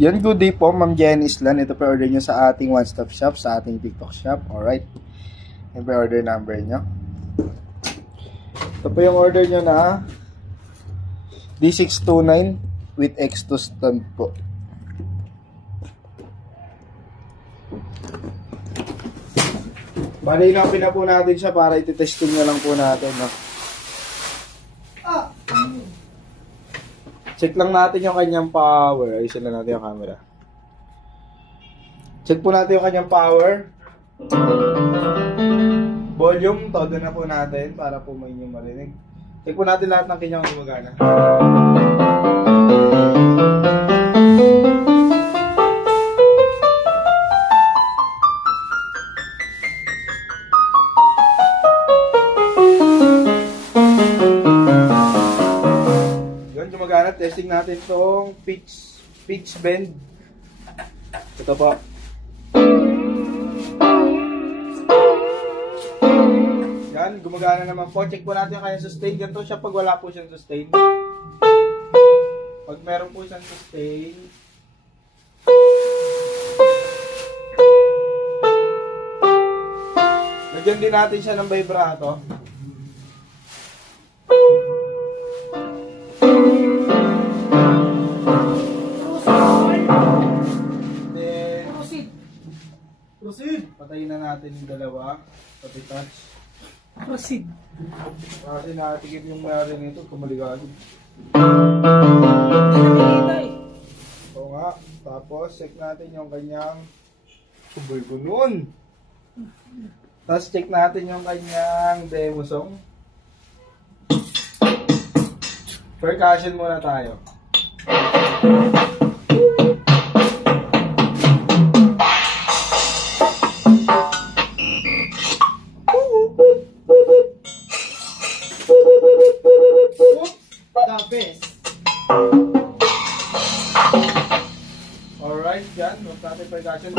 Yan, good day po, Ma'am Jenny Islan. Ito po order nyo sa ating one-stop shop, sa ating TikTok shop. Alright. Yan po order number nyo. Ito po yung order nyo na D629 with X2 stand po. Bali, inapin na po natin siya para ititesting na lang po natin. No? Check lang natin yung kanyang power. Ayusin na natin yung camera. Check po natin yung kanyang power. Volume, todo na po natin para po may inyong marinig. Check po natin lahat ng kanyang gumagana. Gumagana, testing natin itong pitch bend. Ito po. Yan, gumagana naman po. Check po natin yung kanyang sustain. Ganito siya pag wala po siyang sustain. Pag meron po siyang sustain, lagyan din natin siya ng vibrato. Proceed! Patayin na natin yung dalawa. Pati touch. Proceed. Kasi nakatigit yung mayari nito. Kumaligado. Oo nga. Tapos, check natin yung kanyang subay ko nun. Tapos, check natin yung kanyang demo song. Percussion muna tayo. Alright, dyan. Huwag natin percussion.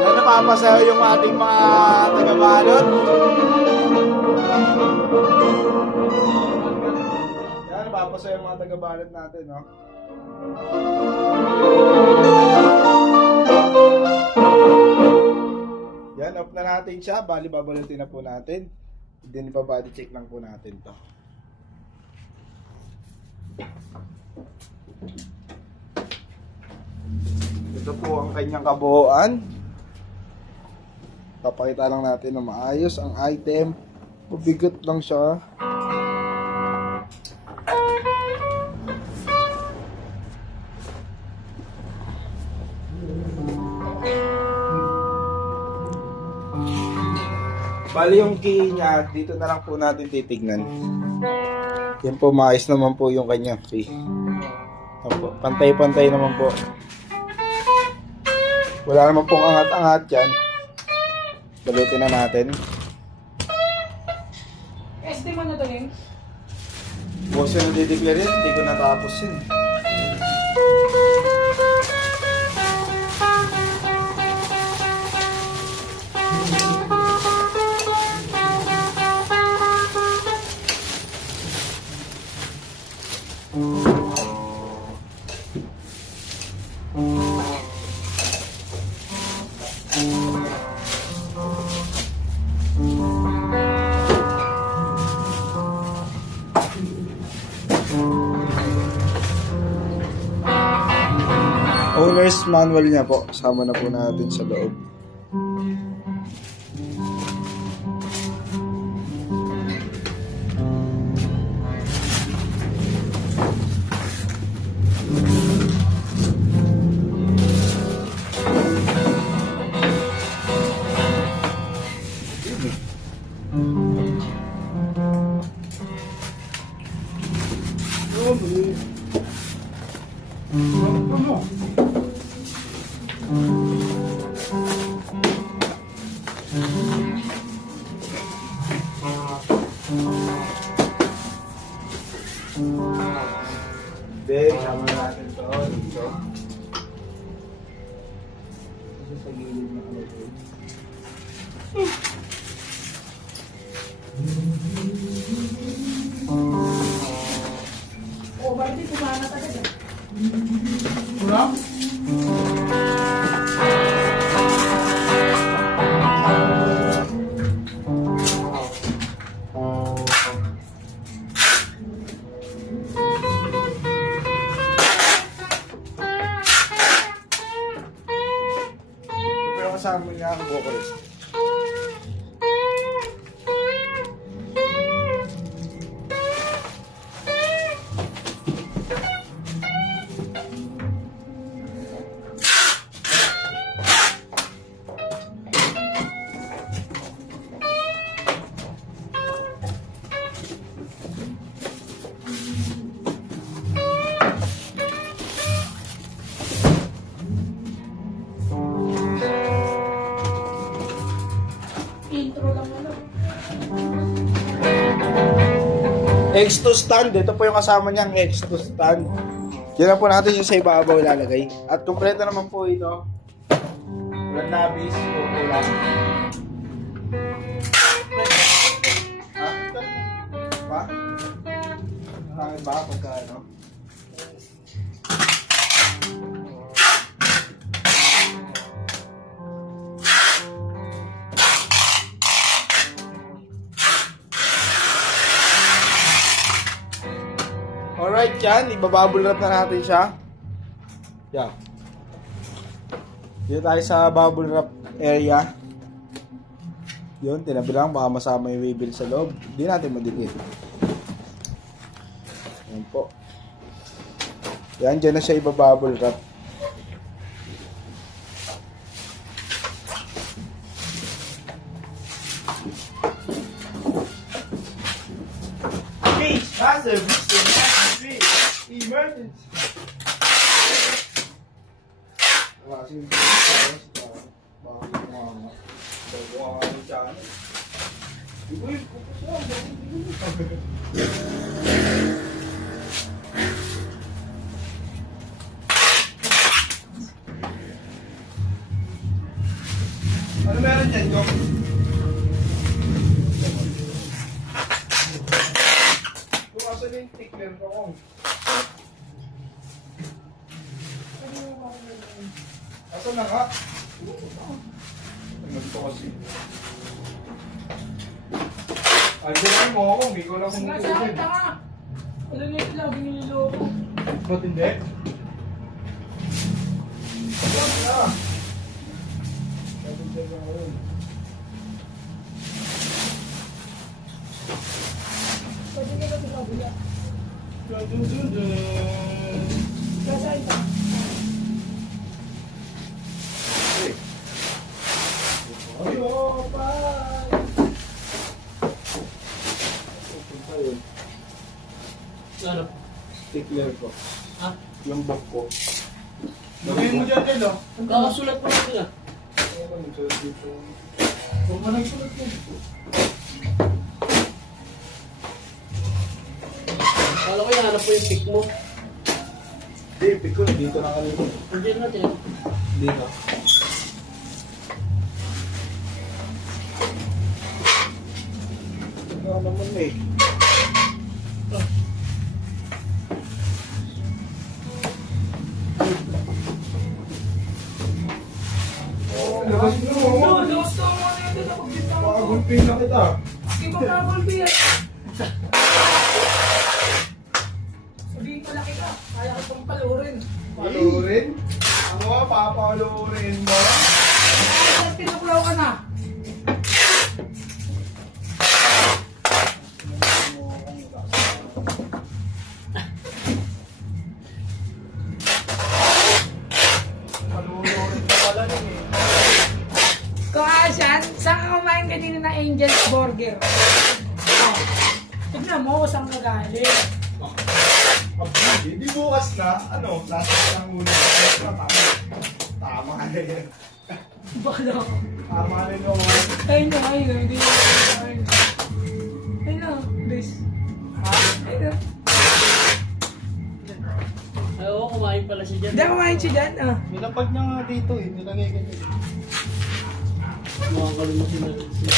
Yan, napapasayo yung ating mga taga-balot. Papasaya yung mga taga-balot natin, no? Yan, off na natin siya. Bali, babalutin na po natin. Then, ipa-body check lang po natin to. Ito po ang kanyang kabuuan. Papakita lang natin na maayos ang item. Mabigat lang siya. Bali yung key niya, dito na lang po natin titignan. Yan po, maayos naman po yung kanya key. Pantay-pantay naman po. Wala naman pong angat-angat yan. Balutin na natin. SD mo na to, Leng? Boss yun na dideclare yun, hindi ko natapos yun. Owner's manual niya po, sama na po natin sa loob. Then, sama natin to dito. Kasi sa gilid na ano to. Oh, bakit kumana ka agad? Wala? Pero kasama niya ang vocalist. Intro lang ano. X2 stand. Ito po yung kasama niyang X2 stand. Yan lang po natin yung sa ibabaw ilalagay. At kumpleto naman po ito. Walang nabis. Okay lang. Ha? Ba? Nakakit ba pagka ano? Alright yan, ibabubble wrap na natin siya. Yan. Dito tayo sa bubble wrap area. Yun, tinabi lang, baka masama yung waybill sa loob. Hindi natin madikit. Yan po. Yan, dyan na siya ibabubble wrap. Please, faster, emergency. Wala kasi yung bakit mga bago ang channel. Uy, ano meron dyan, Jok? Kung asan yung tickler ko kong asan na nga? Ano ito kasi? Ay, gawin mo ako. Hindi ko lang kung Sinasabi ka nga. Ano nga ito lang, biniloko. ba't hindi? Wag na. Kapit na lang yun. Pwede ka na binabila. Dun. Sasay ka. Ayo, bye! Punta yun. Ano? Stickler ko. Ha? Yung book ko. Gawin mo dyan, Ted, oh. Kakasulat pa natin ah. Huwag mo nagsulat yun. Kala ko hinahanap po yung pick mo. Hindi, pick ko. Dito na kanina. Andiyan natin. Dito. Ano naman eh. Oh, labas mo. Gusto mo na yun dito pag bintang mo. Pakagulpin na kita. Di ba kakulpi yan? Sabihin ko laki ka. Kaya ko pang palurin. Palurin? Ano nga, papalurin mo? Ay, tinuklaw ka na. Palurin ka pala nun eh. Kung Asyan, saan ka kumain kanina na Angel's Burger? Oh. Tignan mo kung saan ka galing. Hindi bukas na, ano, last na ng una. Tama na yan. Bakla ko. Tama na yun. Ayun na, ayun na. Hindi na. Ayun na. Ayun na, please. Ha? Ayun na. kumain pala siya dyan. Hindi kumain siya dyan. Ah. Nilapag niya nga dito eh. Nilagay ka dito. Makakalimutin na rin siya.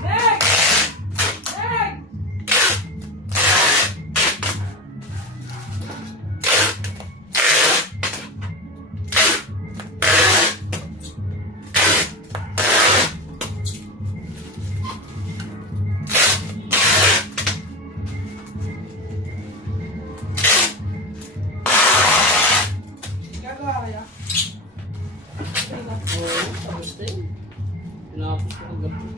Next! Next! Gagawa kaya? Oo, tapos na yun. Tinapos ko ang gabi.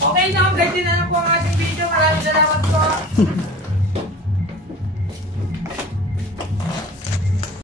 Okay na, ganyan na lang po ang ating video. Maraming salamat po.